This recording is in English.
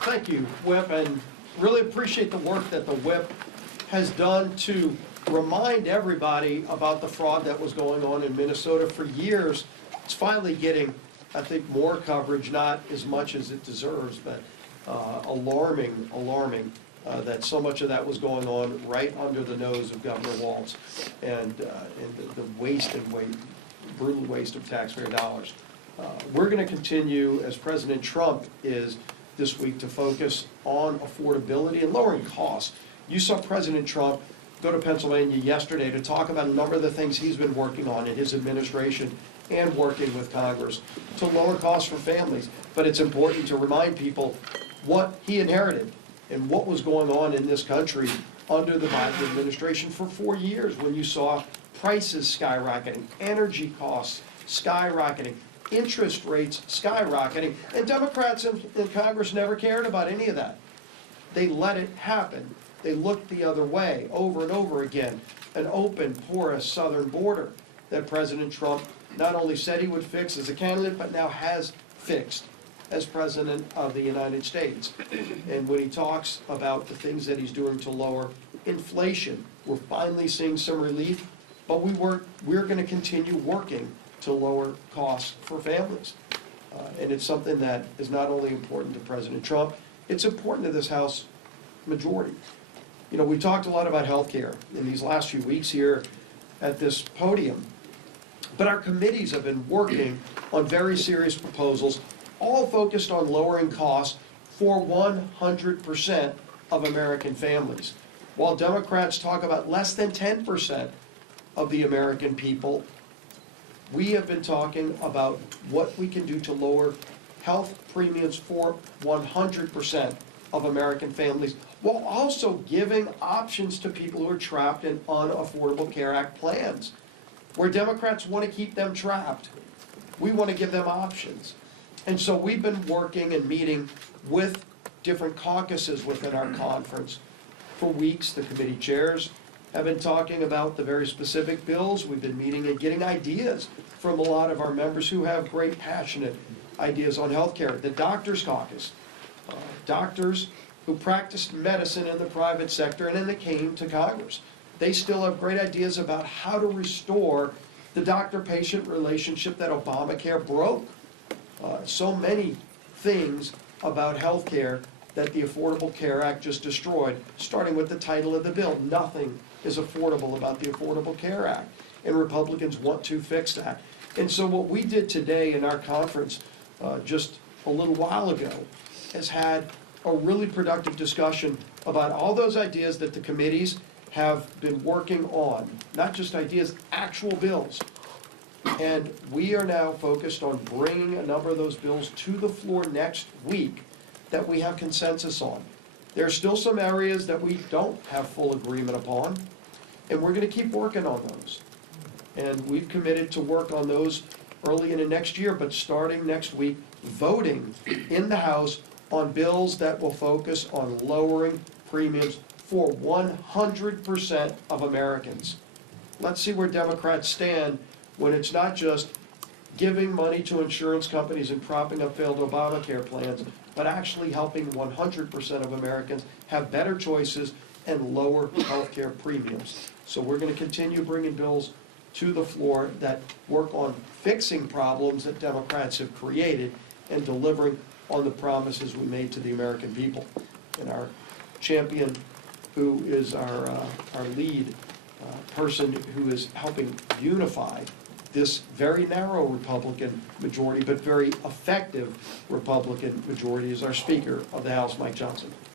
Thank you, Whip, and really appreciate the work that the Whip has done to remind everybody about the fraud that was going on in Minnesota for years. It's finally getting, I think, more coverage, not as much as it deserves, but alarming that so much of that was going on right under the nose of Governor Walz, and the brutal waste of taxpayer dollars. We're going to continue, as President Trump is this week, to focus on affordability and lowering costs. You saw President Trump go to Pennsylvania yesterday to talk about a number of the things he's been working on in his administration and working with Congress to lower costs for families. But it's important to remind people what he inherited and what was going on in this country under the Biden administration for 4 years, when you saw prices skyrocketing, energy costs skyrocketing, interest rates skyrocketing, and Democrats in Congress never cared about any of that. They let it happen. They looked the other way over and over again. An open, porous southern border that President Trump not only said he would fix as a candidate, but now has fixed as President of the United States. And when he talks about the things that he's doing to lower inflation, we're finally seeing some relief, but we're going to continue working to lower costs for families. And it's something that is not only important to President Trump, it's important to this House majority. You know, we talked a lot about health care in these last few weeks here at this podium, but our committees have been working on very serious proposals, all focused on lowering costs for 100% of American families. While Democrats talk about less than 10% of the American people, we have been talking about what we can do to lower health premiums for 100% of American families, while also giving options to people who are trapped in unaffordable Care Act plans. Where Democrats want to keep them trapped, we want to give them options. And so we've been working and meeting with different caucuses within our conference for weeks. The committee chairs have been talking about the very specific bills. We've been meeting and getting ideas from a lot of our members who have great, passionate ideas on health care. The Doctors Caucus, doctors who practiced medicine in the private sector and then they came to Congress. They still have great ideas about how to restore the doctor-patient relationship that Obamacare broke. So many things about health care that the Affordable Care Act just destroyed, starting with the title of the bill. Nothing is affordable about the Affordable Care Act, and Republicans want to fix that. And so what we did today in our conference just a little while ago has had a really productive discussion about all those ideas that the committees have been working on, not just ideas, actual bills. And we are now focused on bringing a number of those bills to the floor next week that we have consensus on. There are still some areas that we don't have full agreement upon, and we're going to keep working on those. And we've committed to work on those early in the next year, but starting next week, voting in the House on bills that will focus on lowering premiums for 100% of Americans. Let's see where Democrats stand when it's not just giving money to insurance companies and propping up failed Obamacare plans, but actually helping 100% of Americans have better choices and lower health care premiums. So we're going to continue bringing bills to the floor that work on fixing problems that Democrats have created and delivering on the promises we made to the American people. And our champion, who is our lead person who is helping unify this very narrow Republican majority, but very effective Republican majority, is our Speaker of the House, Mike Johnson.